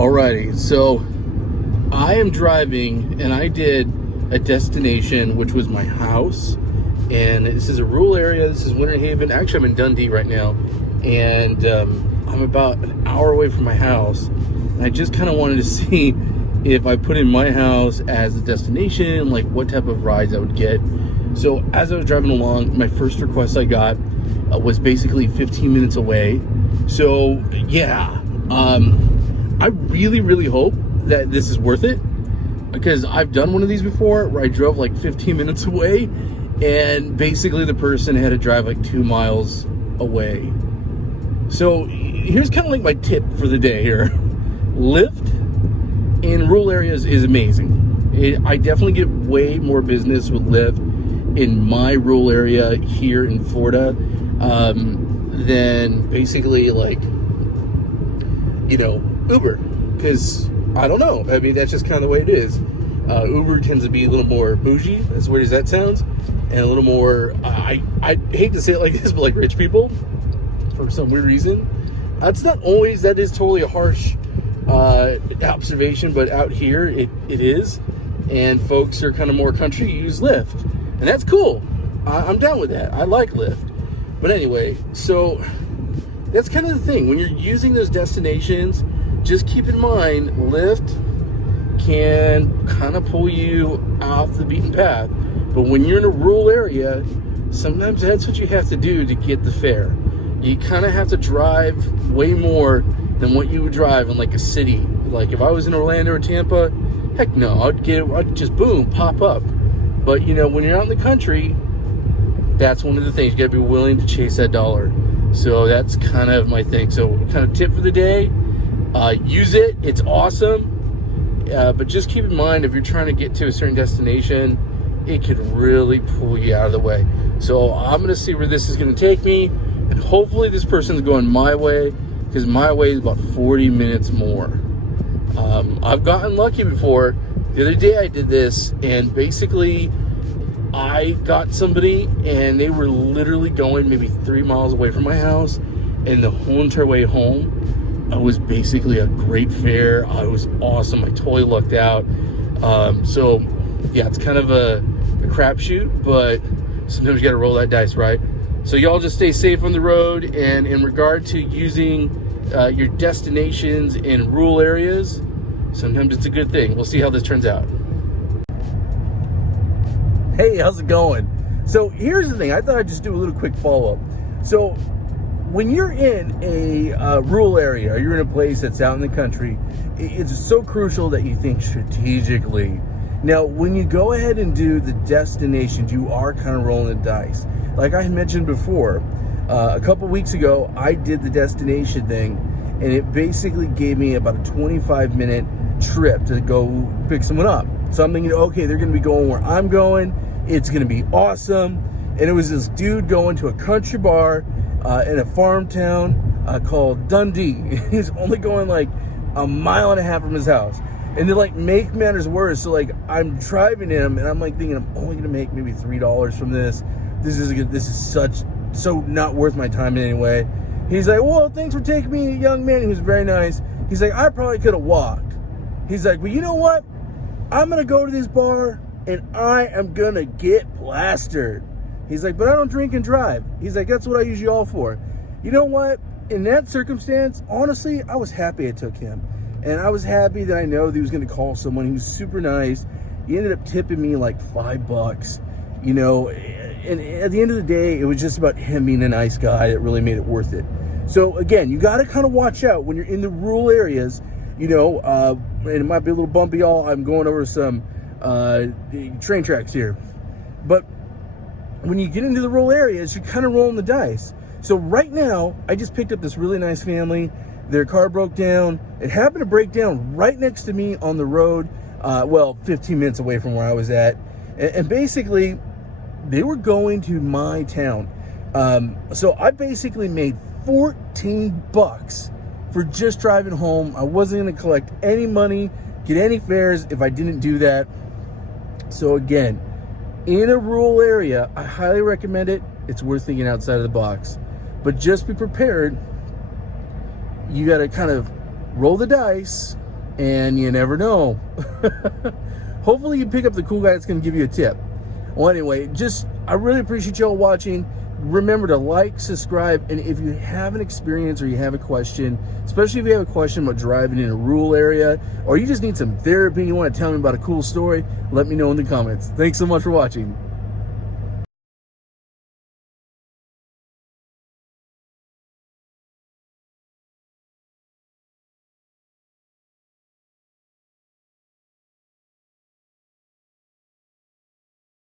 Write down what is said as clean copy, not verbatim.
Alrighty, so I am driving and I did a destination, which was my house. And this is a rural area. This is Winter Haven. Actually, I'm in Dundee right now. And I'm about an hour away from my house. And I just kind of wanted to see if I put in my house as a destination, like what type of rides I would get. So as I was driving along, my first request I got was basically 15 minutes away. So yeah, I really hope that this is worth it, because I've done one of these before where I drove like 15 minutes away and basically the person had to drive like 2 miles away. So here's kind of like my tip for the day here. Lyft in rural areas is amazing. I definitely get way more business with Lyft in my rural area here in Florida than basically like, Uber. Because I don't know. I mean, that's just kind of the way it is. Uber tends to be a little more bougie, as weird as that sounds, and a little more, I hate to say it like this, but like rich people for some weird reason. That is totally a harsh observation, but out here it is. And folks are kind of more country, use Lyft. And that's cool. I'm down with that. I like Lyft. But anyway, so that's kind of the thing. When you're using those destinations, just keep in mind, Lyft can kind of pull you off the beaten path. But when you're in a rural area, sometimes that's what you have to do to get the fare. You kind of have to drive way more than what you would drive in like a city. Like if I was in Orlando or Tampa, heck no, I'd just boom, pop up. But when you're out in the country, that's one of the things. You gotta be willing to chase that dollar. So that's kind of my thing. So kind of tip for the day, use it, it's awesome. But just keep in mind, if you're trying to get to a certain destination, it could really pull you out of the way. So I'm gonna see where this is gonna take me, and hopefully this person's going my way, because my way is about 40 minutes more. I've gotten lucky before. The other day I did this, and basically I got somebody and they were literally going maybe 3 miles away from my house, and the whole entire way home I was basically a great fare. I was awesome. I totally lucked out. So yeah, it's kind of a crapshoot, but sometimes you gotta roll that dice, right? So y'all just stay safe on the road, and in regard to using your destinations in rural areas, sometimes it's a good thing. We'll see how this turns out. Hey, how's it going? So here's the thing. I thought I'd just do a little quick follow-up. So when you're in a rural area, or you're in a place that's out in the country, it's so crucial that you think strategically. Now, when you go ahead and do the destinations, you are kind of rolling the dice. Like I had mentioned before, a couple weeks ago, I did the destination thing, and it basically gave me about a 25-minute trip to go pick someone up. So I'm thinking, okay, they're going to be going where I'm going. It's going to be awesome. And it was this dude going to a country bar in a farm town called Dundee. He's only going like a mile and a half from his house. And to like make matters worse, so like I'm driving him and I'm like thinking I'm only going to make maybe $3 from this. This is so not worth my time in any way. He's like, well, thanks for taking me, young man. He was very nice. He's like, I probably could have walked. He's like, well, you know what? I'm going to go to this bar and I am going to get plastered. He's like, but I don't drink and drive. He's like, that's what I use you all for. You know what? In that circumstance, honestly, I was happy I took him. And I was happy that I know that he was going to call someone. He was super nice. He ended up tipping me like $5, and at the end of the day, it was just about him being a nice guy that really made it worth it. So again, you got to kind of watch out when you're in the rural areas, and it might be a little bumpy, y'all. I'm going over some train tracks here. But when you get into the rural areas, you're kind of rolling the dice. So right now, I just picked up this really nice family. Their car broke down. It happened to break down right next to me on the road, 15 minutes away from where I was at. And basically, they were going to my town. So I basically made $14 for just driving home. I wasn't going to collect any money, get any fares if I didn't do that. So again, in a rural area, I highly recommend it. It's worth thinking outside of the box. But just be prepared. You got to kind of roll the dice, and you never know. Hopefully you pick up the cool guy that's going to give you a tip. Well, anyway, I really appreciate y'all watching. Remember to like, subscribe, and if you have an experience or you have a question, especially if you have a question about driving in a rural area, or you just need some therapy and you want to tell me about a cool story, let me know in the comments. Thanks so much for watching.